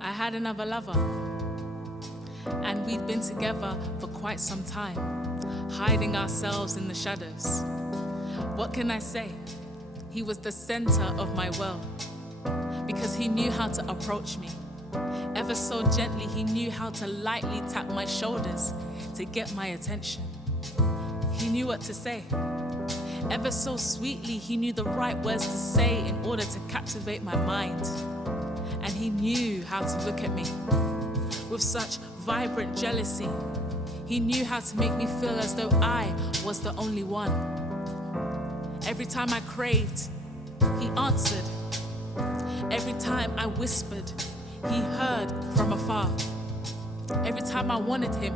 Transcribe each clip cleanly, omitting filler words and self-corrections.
I had another lover, and we'd been together for quite some time, hiding ourselves in the shadows. What can I say? He was the center of my world, because he knew how to approach me. Ever so gently, he knew how to lightly tap my shoulders to get my attention. He knew what to say. Ever so sweetly, he knew the right words to say in order to captivate my mind. And he knew how to look at me with such vibrant jealousy. He knew how to make me feel as though I was the only one. Every time I craved, he answered. Every time I whispered, he heard from afar. Every time I wanted him,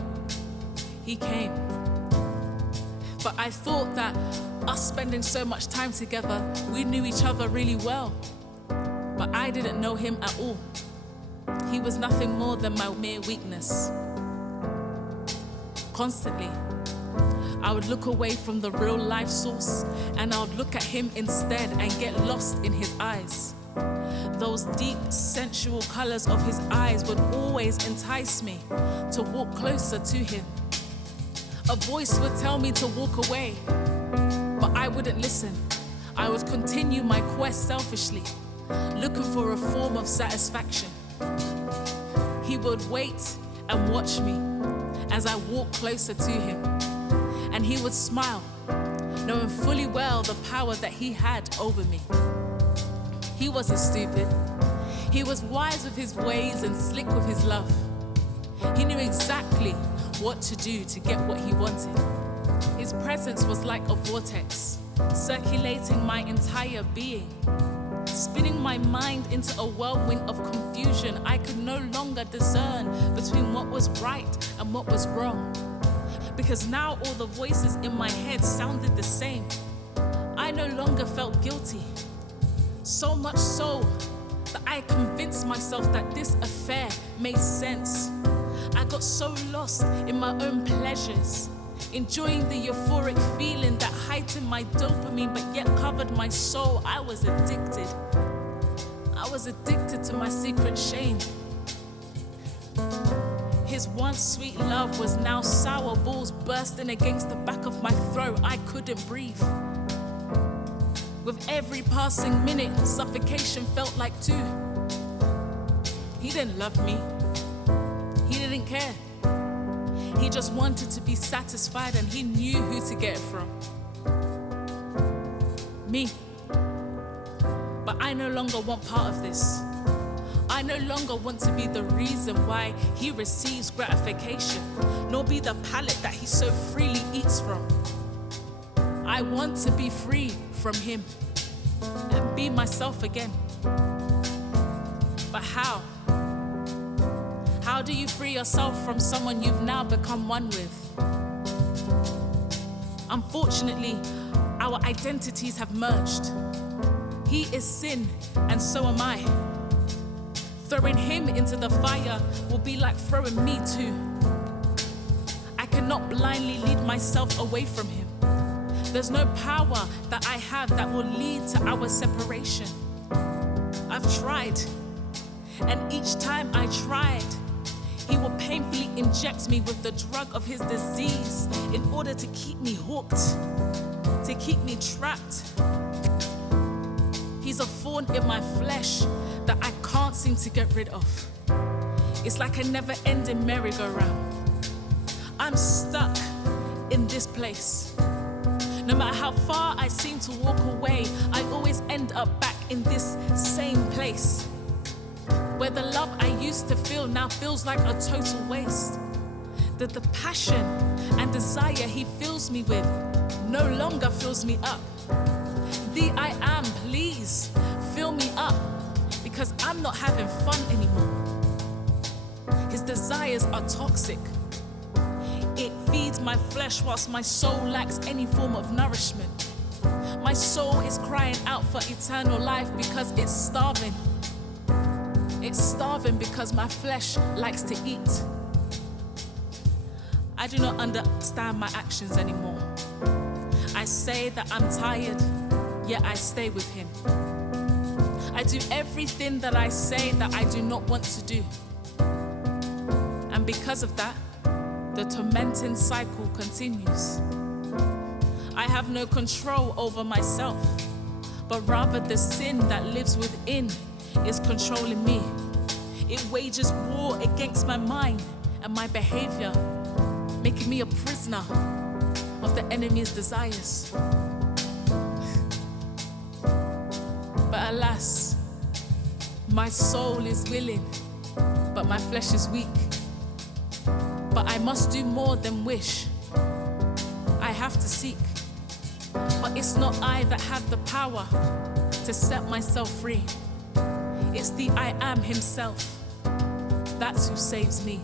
he came. But I thought that us spending so much time together, we knew each other really well. But I didn't know him at all. He was nothing more than my mere weakness. Constantly, I would look away from the real life source, and I would look at him instead and get lost in his eyes. Those deep, sensual colors of his eyes would always entice me to walk closer to him. A voice would tell me to walk away, but I wouldn't listen. I would continue my quest selfishly, looking for a form of satisfaction. He would wait and watch me as I walked closer to him, and he would smile, knowing fully well the power that he had over me. He wasn't stupid. He was wise with his ways and slick with his love. He knew exactly what to do to get what he wanted. His presence was like a vortex, circulating my entire being, spinning my mind into a whirlwind of confusion. I could no longer discern between what was right and what was wrong, because now all the voices in my head sounded the same. I no longer felt guilty, so much so that I convinced myself that this affair made sense. I got so lost in my own pleasures, enjoying the euphoric feeling that heightened my dopamine but yet covered my soul. I was addicted. I was addicted to my secret shame. His once sweet love was now sour balls bursting against the back of my throat. I couldn't breathe. With every passing minute, suffocation felt like two. He didn't love me. He didn't care. He just wanted to be satisfied, and he knew who to get it from. Me. But I no longer want part of this. I no longer want to be the reason why he receives gratification, nor be the palate that he so freely eats from. I want to be free from him and be myself again. But how? How do you free yourself from someone you've now become one with? Unfortunately, our identities have merged. He is sin, and so am I. Throwing him into the fire will be like throwing me too. I cannot blindly lead myself away from him. There's no power that I have that will lead to our separation. I've tried, and each time I tried, he will painfully inject me with the drug of his disease in order to keep me hooked, to keep me trapped. He's a thorn in my flesh that I can't seem to get rid of. It's like a never-ending merry-go-round. I'm stuck in this place. No matter how far I seem to walk away, I always end up back in this same place, where the love I used to feel now feels like a total waste. That the passion and desire he fills me with no longer fills me up. The I am, please fill me up, because I'm not having fun anymore. His desires are toxic. It feeds my flesh whilst my soul lacks any form of nourishment. My soul is crying out for eternal life because it's starving. It's starving because my flesh likes to eat. I do not understand my actions anymore. I say that I'm tired, yet I stay with him. I do everything that I say that I do not want to do. And because of that, the tormenting cycle continues. I have no control over myself, but rather the sin that lives within is controlling me. It wages war against my mind and my behavior, making me a prisoner of the enemy's desires. But alas, my soul is willing, but my flesh is weak. But I must do more than wish. I have to seek. But it's not I that have the power to set myself free. It's the I Am himself. That's who saves me.